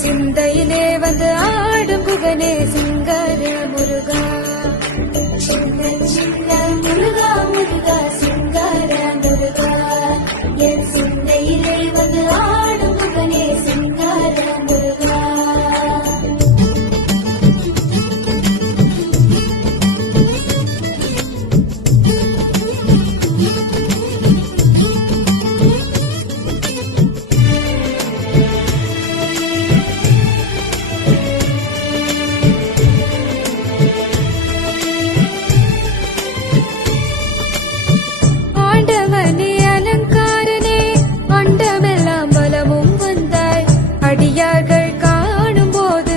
சிந்தையிலே வந்து ஆடும் புகனே சிங்கார முருகா. சின்ன சின்ன முருகா முருகா சிங்கார முருகா, என் சிந்தையிலே வந்து ஆடும் புகனே சிங்கார முருகா. அடியார்கள் காணும் போது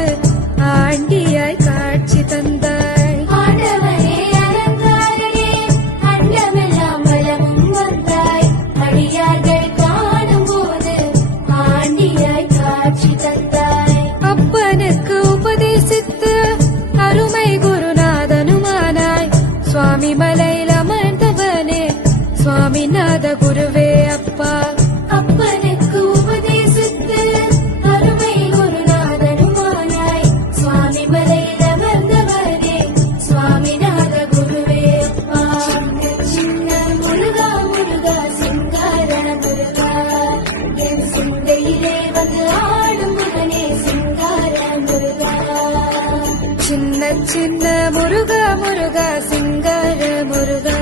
ஆண்டியாய் காட்சி தந்தாய். ஆண்டவனே அலங்காரனே அண்டமெல்லாம் வலமும் வந்தாய். அடியார்கள் காணும் போது ஆண்டியாய் காட்சி தந்தாய். அப்பனுக்கு உபதேசித்து அருமை குருநாதனுமானாய். சுவாமி மலையில் அமர்ந்தவனே சுவாமிநாத குருவே அப்பா. அப்பனுக்கு உபதேசித்து அருமை குருநாதனுமானாய். சுவாமி மலையில் அமர்ந்தவனே சுவாமிநாத குருவே அப்பா. சின்ன முருகா முருகா சிங்கார முருகா, என் சிந்தையிலே வந்து ஆடும் முருகனே சிங்கார முருகா. சின்ன சின்ன முருகா முருகா சிங்கார முருகா,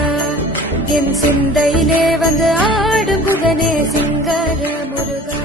என் சிந்தையிலே வந்து ஆடும் புகனே சிங்கார முருகா.